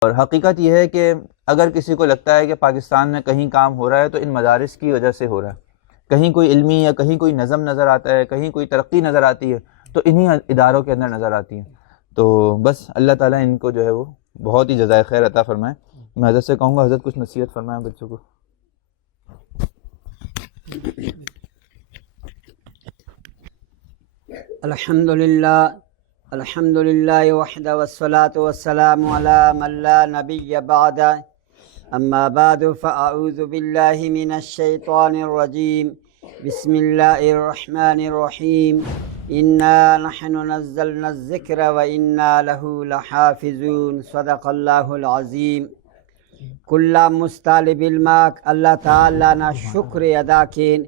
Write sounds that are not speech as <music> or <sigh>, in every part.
اور حقیقت یہ ہے کہ اگر کسی کو لگتا ہے کہ پاکستان میں کہیں کام ہو رہا ہے تو ان مدارس کی وجہ سے ہو رہا ہے۔ کہیں کوئی علمی یا کہیں کوئی نظم نظر آتا ہے، کہیں کوئی ترقی نظر آتی ہے تو انہی اداروں کے اندر نظر آتی ہیں تو بس اللہ تعالیٰ ان کو جو ہے وہ بہت ہی جزائے خیر عطا فرمائے۔ میں حضرت سے کہوں گا، حضرت کچھ نصیحت فرمائیں بچوں کو۔ الحمد للہ الحمد لله وحده والصلاة والسلام على من لا نبي بعده أما بعد فأعوذ بالله من الشيطان الرجيم بسم الله الرحمن الرحيم إنا نحن نزلنا الذكر وإنا له لحافظون. صدق الله العظيم كل مستالب الماك الله تعالى نشكر يداكين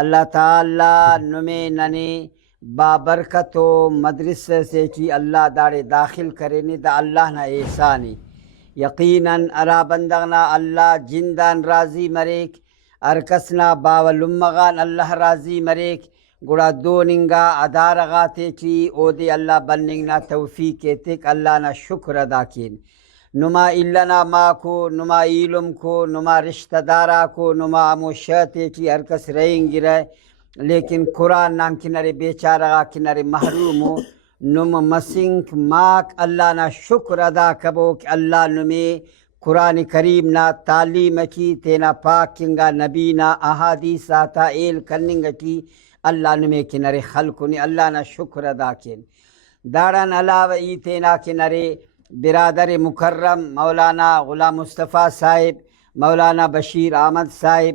الله تعالى نمينني بابرکت و مدرسہ سے کی اللہ داڑے داخل کرے دا اللہ نا احسانی۔ یقیناً ارا بندغنا اللہ جندان راضی مریک ارکسنا باولمغان اللہ راضی مریک۔ گڑا دو ننگا ادارغا تے چی او دے اللہ بننگنا توفیق تک اللہ نا شکر ادا کین۔ نما علنا ما کو، نما علم کو، نما رشتہ دارا کو، نما امو شتے چی ارکس رہیں گرے لیکن قرآن نام کنارے بیچارہ کنارے محروم ہو۔ نم مسنک ماک اللہ نا شکر ادا کبو کہ اللہ نمے قرآن کریم نا تعلیم کی، تینا پاک کنگا نبی نا احادیث آتا ایل کننگ کی۔ اللہ نمے کنارے خلق نے اللہ نا شکر ادا کن دارن علاوہ ای تینا کنارے برادر مکرم مولانا غلام مصطفیٰ صاحب مولانا بشیر احمد صاحب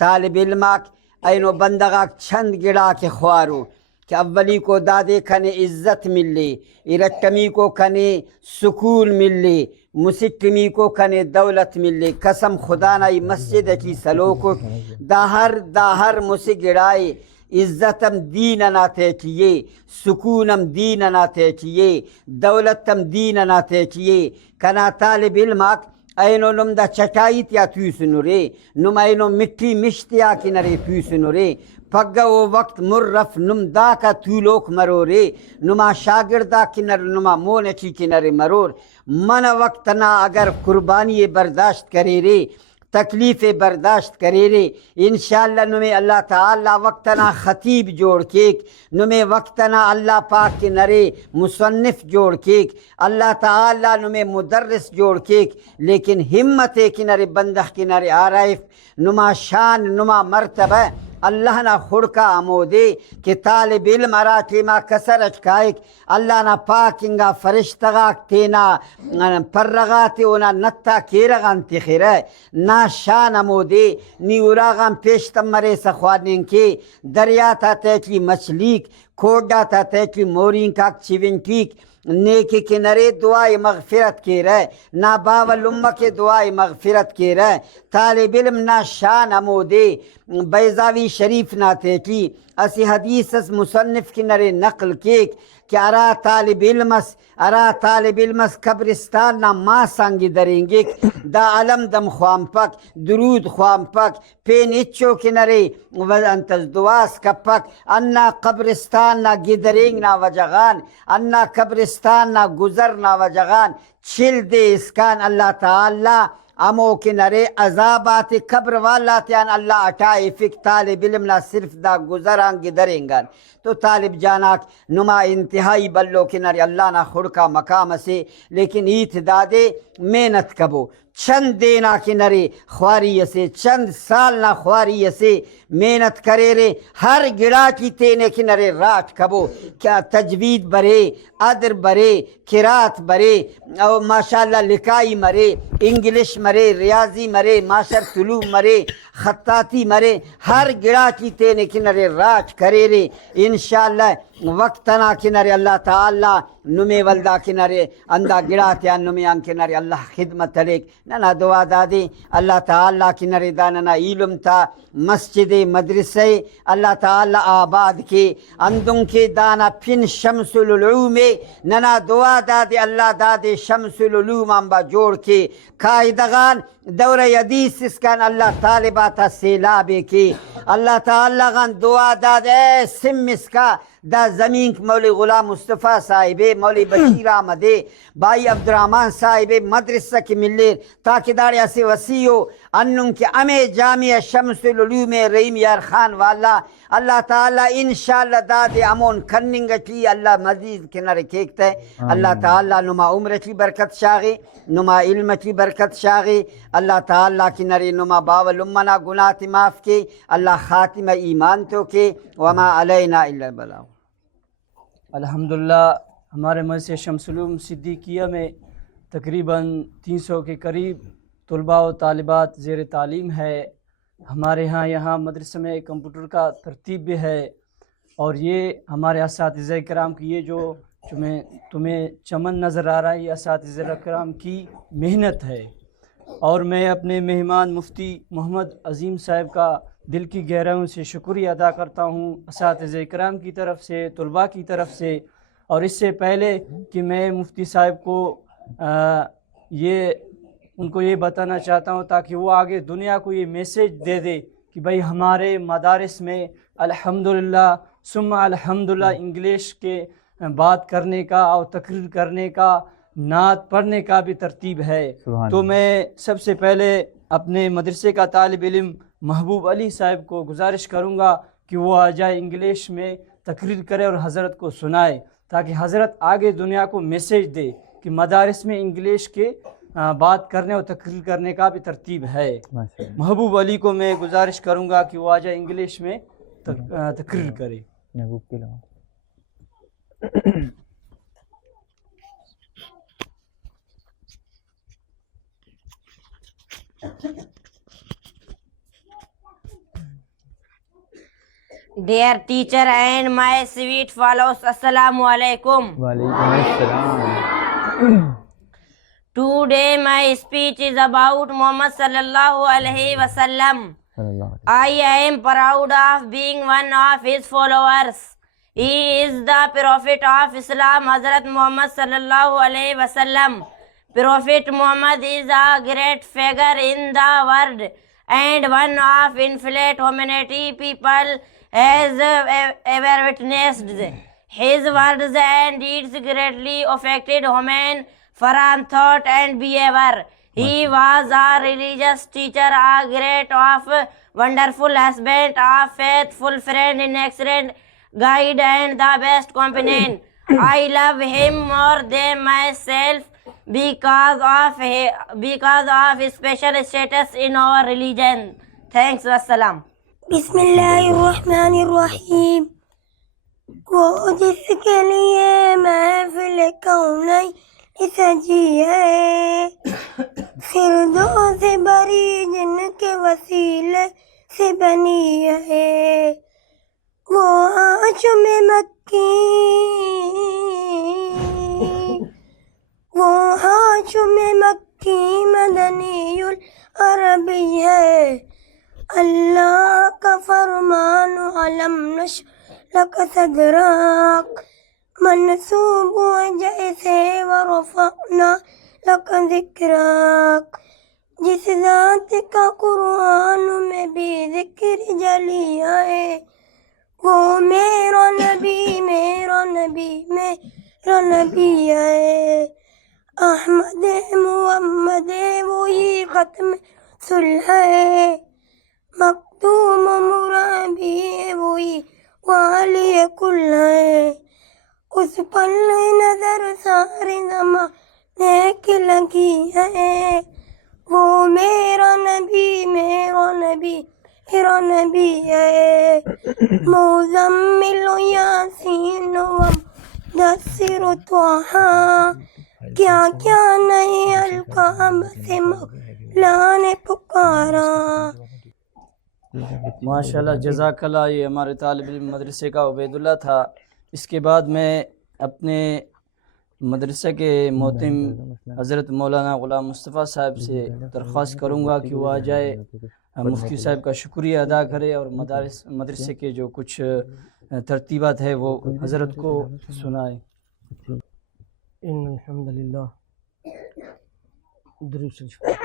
طالب علماک اینو بندگاک چند گڑا کے خوارو کہ اولی کو دادے کھنے عزت ملے ارٹمی کو کھنے سکون ملے مسکمی کو کھنے دولت ملے قسم خدا نائی مسجد کی سلوکو داہر داہر مسگڑائے عزتم دین نہ تے کیے سکونم دین نہ تے کیے دولتم دین نہ تے کیے کنا طالب علماک اینو نم دا چٹائی تیا پیسنو رے نم اینو مٹی مشتیا کنرے پیسنو رے پگا و وقت مرف نم دا کا تولوک مرو رے نما شاگردہ کنر نما مونچی کنر مرور من وقت نا برداشت تکلیف برداشت کرے رے انشاءاللہ نمے اللہ تعالی وقتنا خطیب جوڑ کیک، نمے وقتنا اللہ پاک کے نرے مصنف جوڑ کیک، اللہ تعالی نمے مدرس جوڑ کیک، لیکن ہمت کے نرے بندخ کے نرے عارف نما شان نما مرتبہ اللہ نا خڑکا آمودے کہ طالب علم اراتی ما کسر اچکائک، اللہ نا پاکنگا فرشتگاک تینا پرغاتی اونا نتا کیرغان تخیرے نا شان آمودے نی اوراغان پیشتم مرے سخوانین کے دریا تا تیچی مچلیک کوڈا تا تیچی مورین کاک چیونٹیک نیکی کنرے دعائے مغفرت کے رہے نا باول امہ کے دعائے مغفرت کے رہے طالب علم نه شان آموده بیضاوی شریف ناتیکی اسی حدیث از مصنف کی نر نقل کیک که ارا طالب علم است ارا طالب علم است قبرستان نه ما سنگی درینگیک۔ دا علم دم خوامپک درود خوامپک پین اچو کی نری و انت دواس کپک انا قبرستان نه گیدرینگ نه وجغان انا قبرستان نه گذر نه وجغان۔ چل دے اسکان اللہ تعالی۔ امو کنرے عذابات قبر والا تیان اللہ اٹھائے فک طالب علم نا صرف دا گزران گدریں گان تو طالب جاناک نما انتہائی بلو کنرے اللہ نا خڑکا مقام سے، لیکن ایت دادے محنت کبو۔ چند دینا کنرے خواری سے، چند سال نہ خواری سے محنت کرے رے۔ ہر گڑا کی تینے کنرے رات کبو۔ کیا تجوید برے ادر برے کراط برے، او ماشاءاللہ لکائی مرے، انگلش مرے، ریاضی مرے، معاشر طلوع مرے۔ خطاطی مرے ہر گڑا چیتے نے کنرے راج کرے رے۔ انشاءاللہ وقتنا کنرے اللہ تعالی نمی ولدا کنارے اندا گڑا تیا نمی آن کنارے اللہ خدمت تلیک ننا دعا دادی اللہ تعالی کنارے داننا علم تا مسجد مدرسے اللہ تعالی آباد کی اندن کی دانا پھن شمس العلوم. ننا دعا دادی اللہ دادی شمس العلوم انبا جوڑ کی قائدغان دور حدیث اس کان اللہ طالباتا سیلابی کی اللہ تعالی غان دعا داد اے سم اس کا دا زمین کی مولی غلام مصطفیٰ صاحب مولی <clears throat> بشیر احمد بھائی عبد الرحمن صاحب مدرسہ کی ملیر تاکہ داڑی اسی وسیعو انن کی امے جامعہ شمس العلوم رحیم یار خان والا۔ اللہ تعالی انشاءاللہ داد امون کننگ کی اللہ مزید کنارے کیکتے اللہ تعالی نما عمر کی برکت شاغی نما علم کی برکت شاغی۔ اللہ تعالی کی نری نما باول امنا گناہ معاف کی۔ اللہ خاتمہ ایمان تو کی۔ وما علینا الا البلاغ۔ الحمدللہ، ہمارے مسجد شمس العلوم صدیقیہ میں تقریباً تین سو کے قریب طلباء و طالبات زیر تعلیم ہے۔ ہمارے ہاں یہاں مدرسہ میں کمپیوٹر کا ترتیب بھی ہے۔ اور یہ ہمارے اساتذہ کرام کی، یہ جو تمہیں تمہیں چمن نظر آ رہا ہے، یہ اساتذہ کرام کی محنت ہے۔ اور میں اپنے مہمان مفتی محمد عظیم صاحب کا دل کی گہرائیوں سے شکریہ ادا کرتا ہوں اساتذہ کرام کی طرف سے طلباء کی طرف سے اور اس سے پہلے کہ میں مفتی صاحب کو یہ ان کو یہ بتانا چاہتا ہوں تاکہ وہ آگے دنیا کو یہ میسیج دے دے کہ بھائی ہمارے مدارس میں الحمدللہ ثم الحمدللہ انگلش کے بات کرنے کا اور تقریر کرنے کا نعت پڑھنے کا بھی ترتیب ہے تو۔ میں سب سے پہلے اپنے مدرسے کا طالب علم محبوب علی صاحب کو گزارش کروں گا کہ وہ آ جائے انگلش میں تقریر کرے اور حضرت کو سنائے تاکہ حضرت آگے دنیا کو میسیج دے کہ مدارس میں انگلش کے بات کرنے اور تقریر کرنے کا بھی ترتیب ہے۔ محبوب علی کو میں گزارش کروں گا کہ وہ آ جائے انگلش میں تقریر کرے۔ محبوب کے علاوہ Dear teacher and my sweet fellows, Assalamu alaikum. Today my speech is about Muhammad sallallahu alaihi wasallam. I am proud of being one of his followers. He is the Prophet of Islam, Hazrat Muhammad sallallahu alaihi wasallam. Prophet Muhammad is a great figure in the world and one of infinite humanity people has ever witnessed. His words and deeds greatly affected human from thought and behavior. He was a religious teacher, a great of wonderful husband, a faithful friend, an excellent guide, and the best companion. <coughs> I love him more than myself because of his, because of his special status in our religion. Thanks, wassalam. بسم الله الرحمن الرحيم. قد لي ما في الكون لسجية فردوس بريد وسيلة سبنية. وعاش بمكي وعاش مكي مدني العربية. اللہ کا فرمان علم نش لک صدرک منصوب جیسے ورفعنا لک ذکرک جس ذات کا قرآن میں بھی ذکر جلی ہے وہ میرا نبی میرا نبی میرا نبی ہے احمد محمد وہی ختم صلح ہے مختوم مرابی وہی والی کل ہے۔ اس پل نظر سارے زمانے کی لگی ہے۔ وہ میرا نبی میرا نبی میرا نبی ہے۔ مزمل یاسین و مدثر طه کیا کیا نئے القاب سے مولا نے پکارا۔ ماشاء اللہ جزاک اللہ یہ ہمارے طالب علم مدرسے کا عبید اللہ تھا۔ اس کے بعد میں اپنے مدرسہ کے محتم حضرت مولانا غلام مصطفیٰ صاحب سے درخواست کروں گا کہ وہ آ جائے۔ مفتی صاحب کا شکریہ ادا کرے اور مدارس، مدرسے کے جو کچھ ترتیبات ہے وہ حضرت کو سنائے إن الحمد لله دروس الف-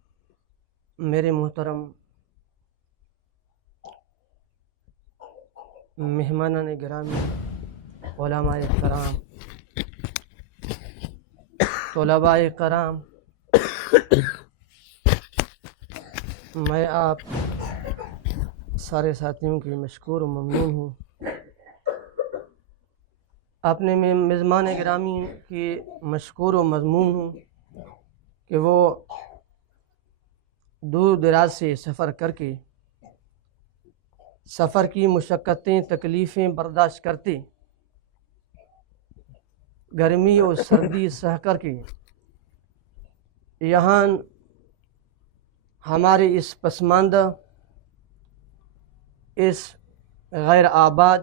میرے محترم مہمانان گرامی علماء کرام، طلباء کرام، میں آپ سارے ساتھیوں کی مشکور و ممنون ہوں۔ اپنے میں میزبان گرامی کی مشکور و مضمون ہوں کہ وہ دور دراز سے سفر کر کے سفر کی مشقتیں، تکلیفیں برداشت کرتے گرمی اور سردی سہ کر کے یہاں ہمارے اس پسماندہ، اس غیر آباد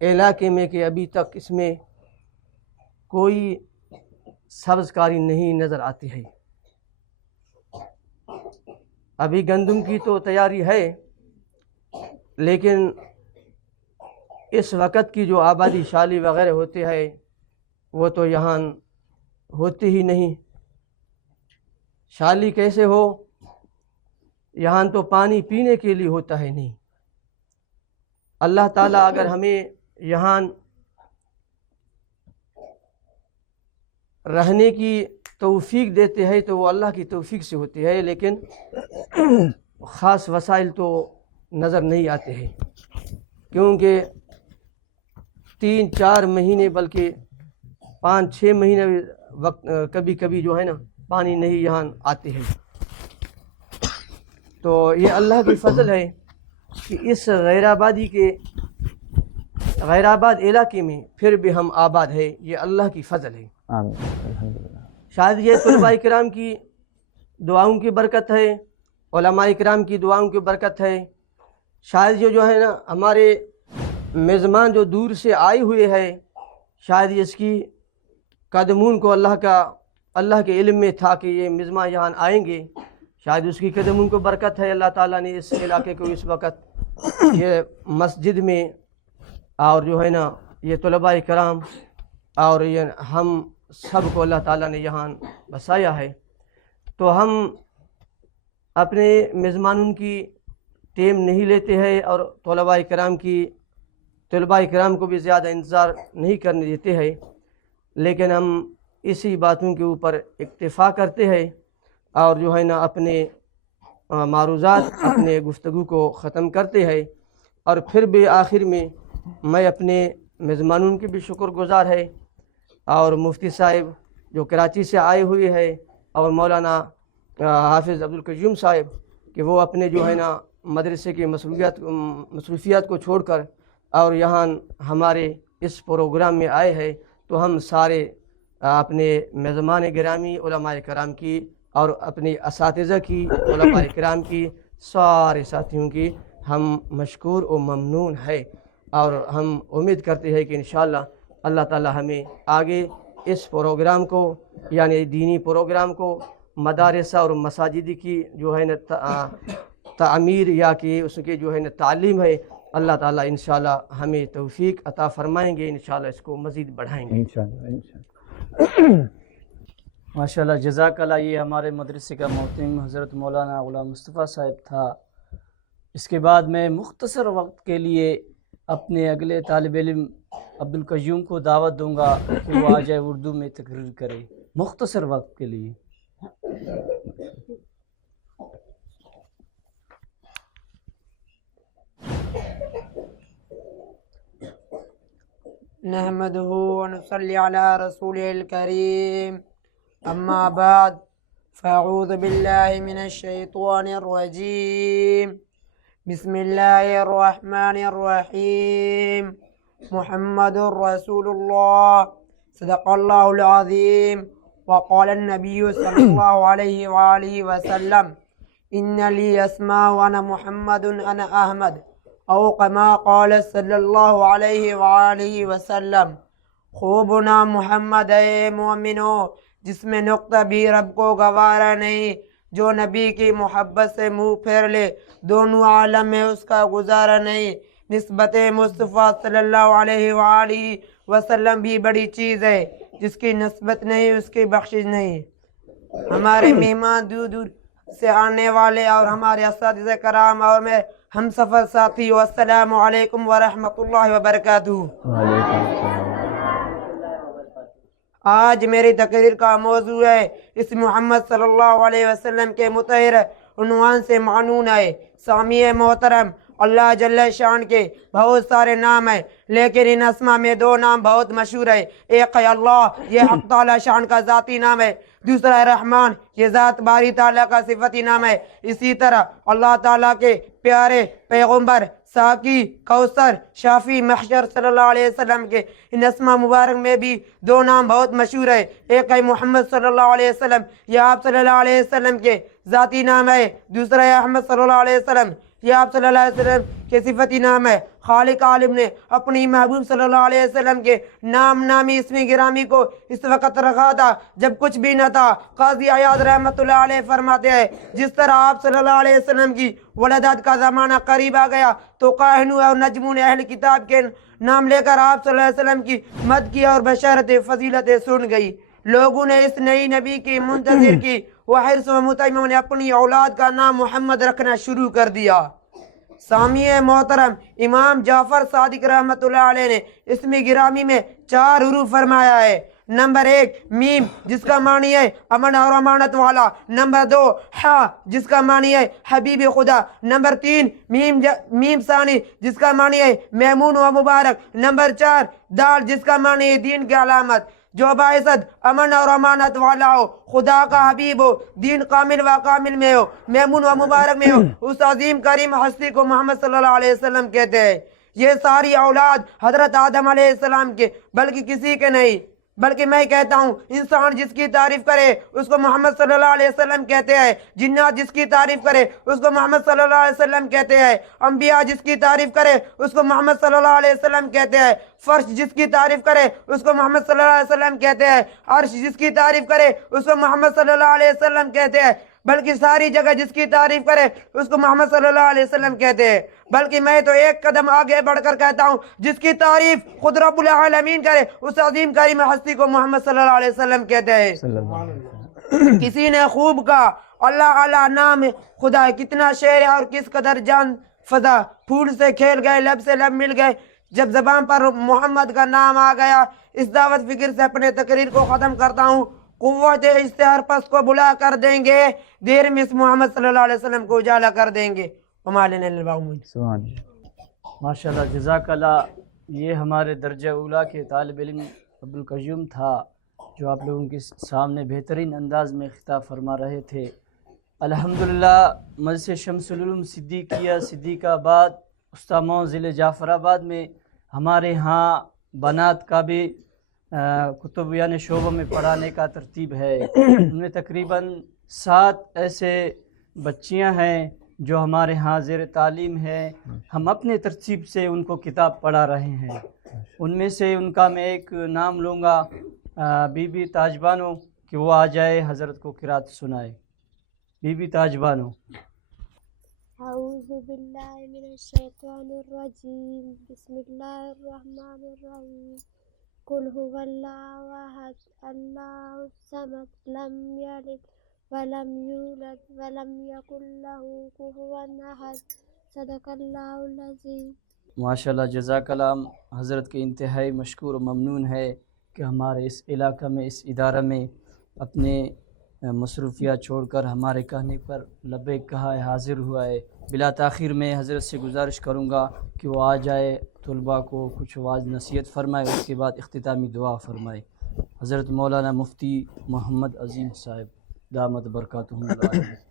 علاقے میں کہ ابھی تک اس میں کوئی سبز کاری نہیں نظر آتی ہے۔ ابھی گندم کی تو تیاری ہے، لیکن اس وقت کی جو آبادی شالی وغیرہ ہوتے ہیں وہ تو یہاں ہوتے ہی نہیں۔ شالی کیسے ہو؟ یہاں تو پانی پینے کے لیے ہوتا ہے نہیں۔ اللہ تعالیٰ اگر ہمیں یہاں رہنے کی توفیق دیتے ہیں تو وہ اللہ کی توفیق سے ہوتی ہے لیکن خاص وسائل تو نظر نہیں آتے ہیں۔ کیونکہ تین، چار مہینے بلکہ پانچ، چھ مہینے وقت، کبھی کبھی جو ہے نا پانی نہیں یہاں آتے ہیں۔ تو یہ اللہ کی فضل ہے کہ اس غیر آبادی کے، غیر آباد علاقے میں پھر بھی ہم آباد ہے یہ اللہ کی فضل ہے۔ آمین۔ شاید یہ <coughs> طلباء کرام کی دعاؤں کی برکت ہے علماء کرام کی دعاؤں کی برکت ہے۔ شاید یہ جو ہے نا ہمارے میزبان جو دور سے آئے ہوئے ہے شاید اس کی قدمون کو اللہ کا اللہ کے علم میں تھا کہ یہ میزبان یہاں آئیں گے۔ شاید اس کی قدمون کو برکت ہے اللہ تعالیٰ نے اس علاقے کو اس وقت یہ مسجد میں اور جو ہے نا یہ طلباء کرام اور یہ ہم سب کو اللہ تعالیٰ نے یہاں بسایا ہے۔ تو ہم اپنے میزبانوں کی ٹیم نہیں لیتے ہیں اور طلباء کرام کی، طلباء کرام کو بھی زیادہ انتظار نہیں کرنے دیتے ہیں۔ لیکن ہم اسی باتوں کے اوپر اکتفا کرتے ہیں اور جو ہے نا اپنے معروضات، اپنے گفتگو کو ختم کرتے ہیں۔ اور پھر بھی آخر میں میں اپنے میزبانوں کی بھی شکر گزار ہے۔ اور مفتی صاحب جو کراچی سے آئے ہوئے ہیں اور مولانا حافظ عبدالقیوم صاحب، کہ وہ اپنے جو ہے نا مدرسے کی مصروفیات مصروفیات کو چھوڑ کر اور یہاں ہمارے اس پروگرام میں آئے ہیں، تو ہم سارے اپنے میزبان گرامی علماء کرام کی اور اپنی اساتذہ کی، علماء کرام کی، سارے ساتھیوں کی ہم مشکور و ممنون ہے اور ہم امید کرتے ہیں کہ انشاءاللہ اللہ تعالی ہمیں آگے اس پروگرام کو یعنی دینی پروگرام کو مدارسہ اور مساجد کی جو ہے نا تعمیر یا کہ اس کے جو ہے نا تعلیم ہے اللہ تعالیٰ انشاءاللہ ہمیں توفیق عطا فرمائیں گے انشاءاللہ اس کو مزید بڑھائیں گے۔ انشاءاللہ انشاءاللہ۔ ماشاء اللہ جزاک اللہ یہ ہمارے مدرسے کا محتم حضرت مولانا غلام مصطفیٰ صاحب تھا۔ اس کے بعد میں مختصر وقت کے لیے اپنے اگلے طالب علم عبدالقیوم کو دعوت دوں گا کہ وہ آ جائے اردو میں تقریر کرے۔ مختصر وقت کے لیے۔ نحمده ونصلي على رسوله الكريم أما بعد فأعوذ بالله من الشيطان الرجيم بسم الله الرحمن الرحيم. محمد رسول الله. صدق الله العظيم. وقال النبي صلى <coughs> الله عليه وآله وسلم إن لي أسماء وأنا محمد أنا أحمد. أو كما قال صلی اللہ علیہ وآلہ وسلم خوب نام محمد اے مومنو جس میں نقطہ بھی رب کو گوارا نہیں جو نبی کی محبت سے منہ پھیر لے دونوں عالم میں اس کا گزارا نہیں۔ نسبت مصطفیٰ صلی اللہ علیہ وآلہ وسلم بھی بڑی چیز ہے جس کی نسبت نہیں اس کی بخشش نہیں۔ ہمارے مہمان دور دور سے آنے والے اور ہمارے اساتذہ کرام اور میں ہم سفر ساتھی السلام علیکم ورحمۃ اللہ وبرکاتہ۔ وعلیکم السلام۔ آج میری تقریر کا موضوع ہے، اس محمد صلی اللہ علیہ وسلم کے متحر عنوان سے معنون ہے۔ سامی محترم، اللہ جل شان کے بہت سارے نام ہیں، لیکن ان اسما میں دو نام بہت مشہور ہے ایک ہے اللہ، یہ حق تعالی شان کا ذاتی نام ہے۔ دوسرا ہے رحمان، یہ ذات باری تعالیٰ کا صفتی نام ہے۔ اسی طرح اللہ تعالیٰ کے پیارے پیغمبر ساکی کوثر شافی محشر صلی اللہ علیہ وسلم کے ان اسما مبارک میں بھی دو نام بہت مشہور ہے ایک ہے محمد صلی اللہ علیہ وسلم، یہ آپ صلی اللہ علیہ وسلم کے ذاتی نام ہے۔ دوسرا ہے احمد صلی اللہ علیہ وسلم یہ آپ صلی اللہ علیہ وسلم کے صفتی نام ہے۔ خالق عالم نے اپنی محبوب صلی اللہ علیہ وسلم کے نام نامی اسمی گرامی کو اس وقت رکھا تھا جب کچھ بھی نہ تھا۔ قاضی عیاض رحمۃ اللہ علیہ فرماتے ہیں، جس طرح آپ صلی اللہ علیہ وسلم کی ولادت کا زمانہ قریب آ گیا تو قاہنو اور نجمون اہل کتاب کے نام لے کر آپ صلی اللہ علیہ وسلم کی مد کی اور بشارت فضیلت سن گئی۔ لوگوں نے اس نئی نبی کی منتظر کی وہ حرص و متعمم نے اپنی اولاد کا نام محمد رکھنا شروع کر دیا۔ سامی محترم، امام جعفر صادق رحمۃ اللہ علیہ نے اس میں گرامی میں چار حروف فرمایا ہے۔ نمبر ایک، میم، جس کا معنی ہے امن اور امانت والا۔ نمبر دو ہا جس کا معنی ہے حبیب خدا۔ نمبر تین، میم ج... میم ثانی، جس کا معنی ہے میمون و مبارک۔ نمبر چار، دال، جس کا معنی ہے دین کی علامت۔ جو باعثت امن اور امانت والا ہو، خدا کا حبیب ہو، دین کامل و کامل میں ہو، میمون و مبارک میں ہو۔ اس عظیم کریم ہستی کو محمد صلی اللہ علیہ وسلم کہتے ہیں۔ یہ ساری اولاد حضرت آدم علیہ السلام کے، بلکہ کسی کے نہیں۔ بلکہ میں کہتا ہوں، انسان جس کی تعریف کرے، اس کو محمد صلی اللہ علیہ وسلم کہتے ہیں۔ جنات جس کی تعریف کرے، اس کو محمد صلی اللہ علیہ وسلم کہتے ہیں۔ انبیاء جس کی تعریف کرے، اس کو محمد صلی اللہ علیہ وسلم کہتے ہیں۔ فرش جس کی تعریف کرے، اس کو محمد صلی اللہ علیہ وسلم کہتے ہیں۔ عرش جس کی تعریف کرے، اس کو محمد صلی اللہ علیہ وسلم کہتے ہیں۔ بلکہ ساری جگہ جس کی تعریف کرے اس کو محمد صلی اللہ علیہ وسلم کہتے ہیں۔ بلکہ میں تو ایک قدم آگے بڑھ کر کہتا ہوں جس کی تعریف خود رب العالمین کرے اس عظیم کریم ہستی کو محمد صلی اللہ علیہ وسلم کہتے ہیں۔ <clears throat> کسی نے خوب کہا اللہ اللہ نام خدا ہے کتنا شعر ہے اور کس قدر جان فضا۔ پھول سے کھیل گئے لب سے لب مل گئے۔ جب زبان پر محمد کا نام آ گیا اس دعوت فکر سے اپنے تقریر کو ختم کرتا ہوں۔ قوت اشتہار پس کو بلا کر دیں گے۔ دیر میں اس محمد صلی اللہ علیہ وسلم کو اجالا کر دیں گے۔ سبحان اللہ۔ ماشاء اللہ جزاک اللہ۔ یہ ہمارے درجہ اولا کے طالب علم عبدالقیوم تھا جو آپ لوگوں کے سامنے بہترین انداز میں خطاب فرما رہے تھے۔ الحمدللہ مجلس شمس العلوم صدیقیہ صدیق آباد استاموں ضلع جعفر آباد میں ہمارے ہاں بنات کا بھی کتب یعنی شعبوں میں پڑھانے کا ترتیب ہے۔ <coughs> ان میں تقریباً سات ایسے بچیاں ہیں جو ہمارے ہاں زیر تعلیم ہے ہم اپنے ترتیب سے ان کو کتاب پڑھا رہے ہیں۔ ان میں سے ان کا میں ایک نام لوں گا۔ بی بی تاجبانو کہ وہ آ جائے حضرت کو قرات سنائے۔ بی بی تاجبانو۔ أعوذ بالله من الشيطان الرجيم بسم الله الرحمن الرحيم قل هو الله احد الله الصمد لم يلد ولم يولد ولم يكن له كفوا احد صدق الله العظيم. ماشاء اللہ جزاک الام حضرت کے انتہائی مشکور و ممنون ہے کہ ہمارے اس علاقہ میں، اس ادارہ میں اپنے مصروفیات چھوڑ کر ہمارے کہنے پر لبیک کہا ہے حاضر ہوا ہے۔ بلا تاخیر میں حضرت سے گزارش کروں گا کہ وہ آ جائے، طلباء کو کچھ واض نصیحت فرمائے، اس کے بعد اختتامی دعا فرمائے۔ حضرت مولانا مفتی محمد عظیم صاحب، دامت برکاتہم اللہ